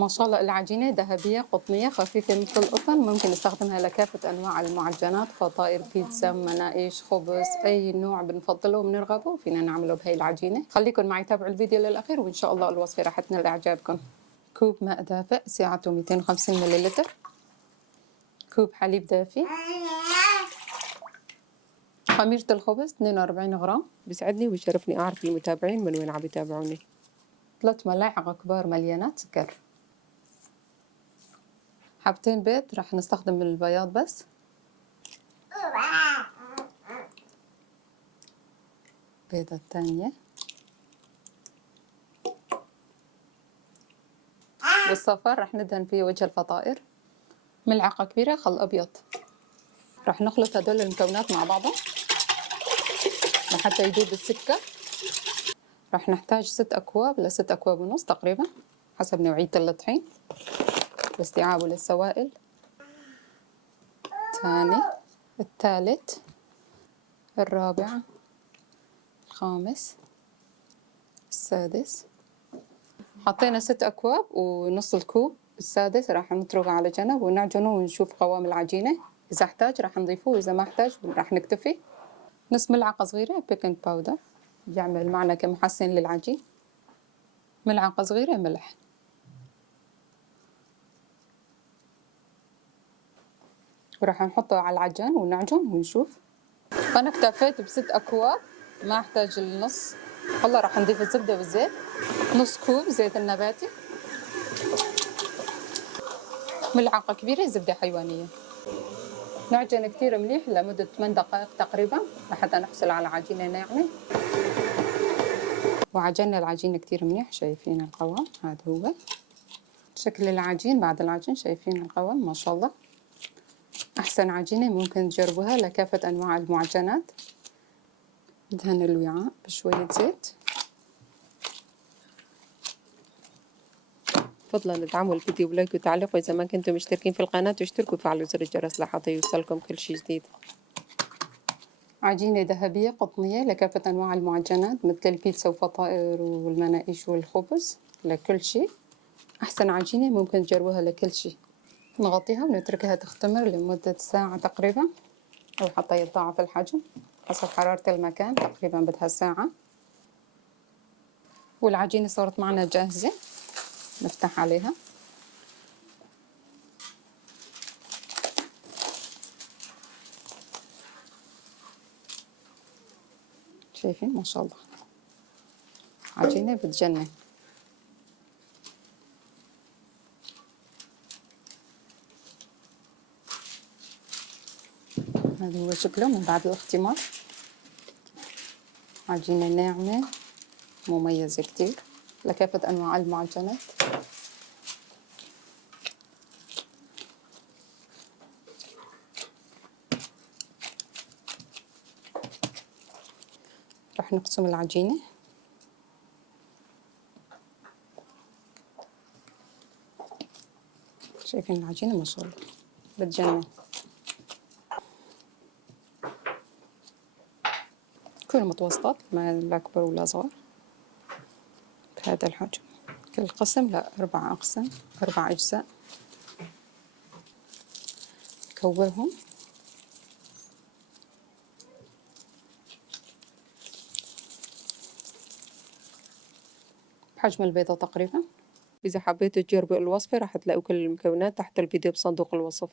ما شاء الله العجينة ذهبية قطنية خفيفة مثل القطن، ممكن نستخدمها لكافة أنواع المعجنات، فطائر، بيتزا، مناقيش، خبز، أي نوع بنفضله وبنرغبه فينا نعمله بهي العجينة. خليكم معي تابعوا الفيديو للأخير وإن شاء الله الوصفة راح تنال إعجابكم. كوب ماء دافئ سعته 250 مليلتر، كوب حليب دافي، خميرة الخبز 42 غرام. بيسعدني وبيشرفني أعرف المتابعين من وين عم يتابعوني. 3 ملاعق كبار مليانات سكر، حبتين بيض راح نستخدم البياض بس، بيضة الثانية، والصفار راح ندهن فيه وجه الفطائر، ملعقة كبيرة خل أبيض. راح نخلط هدول المكونات مع بعضها لحتى يذوب السكر. راح نحتاج 6 أكواب ل6 أكواب ونص تقريبا حسب نوعية الطحين واستيعابه للسوائل. الثاني، الثالث، الرابع، الخامس، السادس. حطينا 6 أكواب ونص الكوب السادس راح نتركه على جنب ونعجنه ونشوف قوام العجينة. إذا احتاج راح نضيفه وإذا ما احتاج راح نكتفي. نص ملعقة صغيرة بيكنج باودر يعمل معنا كمحسن للعجين، ملعقة صغيرة ملح. وراح نحطه على العجان ونعجن ونشوف. أنا اكتفيت ب6 أكواب ما احتاج النص. هلا راح نضيف الزبدة والزيت، نص كوب زيت النباتي، ملعقة كبيرة زبدة حيوانية. نعجن كتير مليح لمدة 8 دقائق تقريبا لحتى نحصل على عجينة ناعمة. وعجننا العجينة كتير منيح، شايفين القوام، هذا هو شكل العجين بعد العجن، شايفين القوام ما شاء الله. أحسن عجينة ممكن تجربوها لكافة أنواع المعجنات. ندهن الوعاء بشوية زيت. فضلا ادعموا الفيديو بلايك وتعليق، وإذا ما كنتم مشتركين في القناة اشتركوا وفعلوا زر الجرس لحتى يوصلكم كل شي جديد. عجينة ذهبية قطنية لكافة أنواع المعجنات مثل البيتزا وفطائر والمناقيش والخبز، لكل شيء. أحسن عجينة ممكن تجربوها لكل شيء. نغطيها ونتركها تختمر لمدة ساعة تقريبا أو حتى يتضاعف الحجم حسب حرارة المكان، تقريبا بدها ساعة. والعجينة صارت معنا جاهزة، نفتح عليها. شايفين ما شاء الله عجينة بتجنن. هذا هو شكله من بعد الاختمار، عجينة ناعمة مميزة كتير لكافة أنواع المعجنات. رح نقسم العجينة. شايفين العجينة ما شاء الله بتجنن. كل متوسطات ما لا أكبر ولا أصغر بهذا الحجم. كل قسم 4 أقسام، 4 أجزاء. كورهم. بحجم البيضة تقريبا. إذا حبيتوا تجربوا الوصفة راح تلاقوا كل المكونات تحت الفيديو بصندوق الوصف.